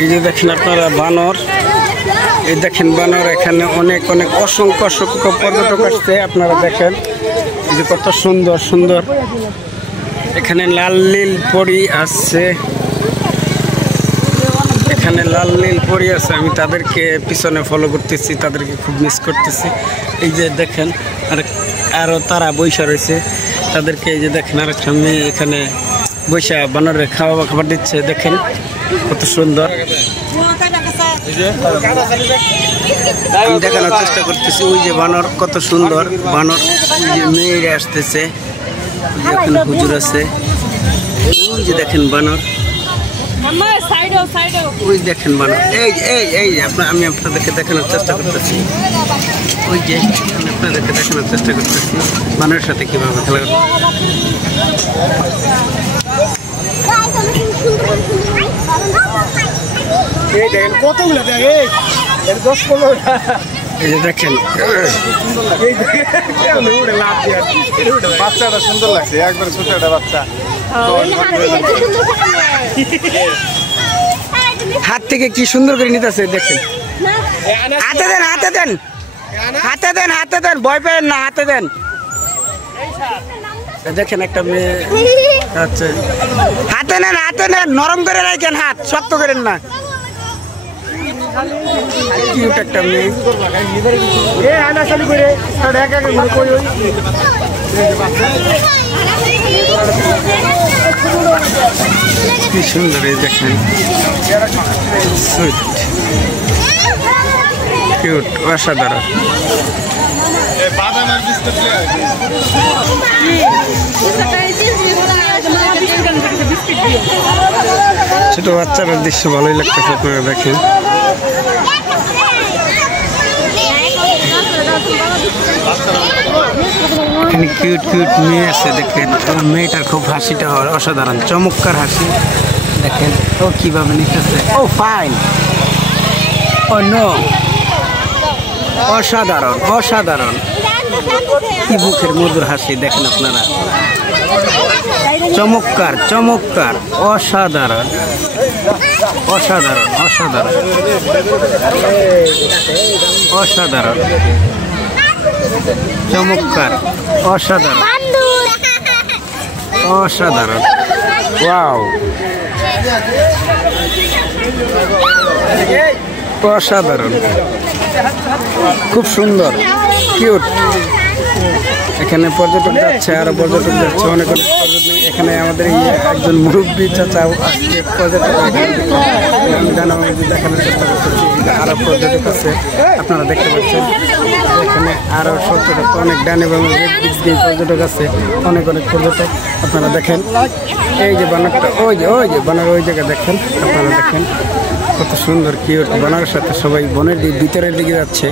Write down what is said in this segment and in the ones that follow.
এই যে দেখেন আপনারা বানর, এই দেখেন বানর, এখানে অনেক অনেক অসংখ্য অসংখ্য পর্যটক আসছে। আপনারা দেখেন এই যে কত সুন্দর সুন্দর, এখানে লাল নীল পরি আসছে, এখানে লাল নীল পরি আছে। আমি তাদেরকে পিছনে ফলো করতেছি, তাদেরকে খুব মিস করতেছি। এই যে দেখেন আরও তারা বৈশা রয়েছে, তাদেরকে এই যে দেখেন আরেকটা মেয়ে এখানে বৈশা বানরের খাবার দিচ্ছে। দেখেন কত সুন্দর, আমি দেখানোর চেষ্টা করতেছি। ওই যে বানর, কত সুন্দর বানর, ওই যে মেয়েরা আসতেছে, ওই যে হুজুর আছে, ওই যে দেখেন বানর, ওই দেখেন বানর, এই এই এই আমি আপনাদেরকে দেখানোর চেষ্টা করতেছি। ওই যে আমি আপনাদেরকে দেখানোর চেষ্টা করতেছি বানরের সাথে কিভাবে খেলা করতে। এই যে দেখেন বাচ্চাটা সুন্দর লাগছে, একবারে ছোট একটা বাচ্চা। হাত থেকে কি সুন্দর করে নিতেছে দেখেন। হাতে দেন, হাতে দেন, হাতে দেন, হাতে দেন, ভয় পেন না, হাতে দেন। দেখেন একটা মেয়ে, আচ্ছা হাতে নেন, হাতে নেন, নরম করে রাখেন, হাত শক্ত করেন না। কিউট একটা মেয়ে, কি সুন্দর, এই দেখেন সুইট কিউট, অসাধারণ। ছোট বাচ্চাদের দৃশ্য ভালোই লাগতেছে, আপনারা দেখেন। এখানে কিউট কিউট মেয়ে আছে, দেখেন মেয়েটার খুব হাসিটা অসাধারণ, চমৎকার হাসি। দেখেন ও কিভাবে নিতেছে, ও ফাইন, ও নো, অসাধারণ অসাধারণ, কি মুখের মধুর হাসি দেখেন আপনারা, চমৎকার চমৎকার, অসাধারণ অসাধারণ অসাধারণ অসাধারণ, চমৎকার, অসাধারণ অসাধারণ, ওয়াও, অসাধারণ, খুব সুন্দর, কিউট। এখানে পর্যটক যাচ্ছে, আরো পর্যটক যাচ্ছে, অনেক অনেক পর্যটক। এখানে আমাদের একজন মুরব্বী চাচা আজকে পর্যটক, আমি দেখানোর চেষ্টা করতেছি। আরো পর্যটক আছে, আপনারা দেখতে পাচ্ছেন। এখানে আরো অনেক ডানে বামে পর্যটক আছে, অনেক অনেক পর্যটক। আপনারা দেখেন এই যে বানরটা, ওই যে বানর, ওই জায়গায় দেখেন, আপনারা দেখেন কত সুন্দর কিউট। বানরের সাথে সবাই বনের ভিতরের দিকে যাচ্ছে,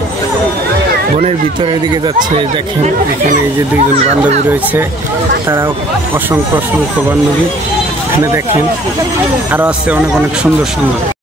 বনের ভিতরের দিকে যাচ্ছে। দেখেন এখানে এই যে দুইজন বান্ধবী রয়েছে, তারাও অসংখ্য অসংখ্য বান্ধবী। এখানে দেখেন আরো আছে অনেক অনেক সুন্দর সুন্দর।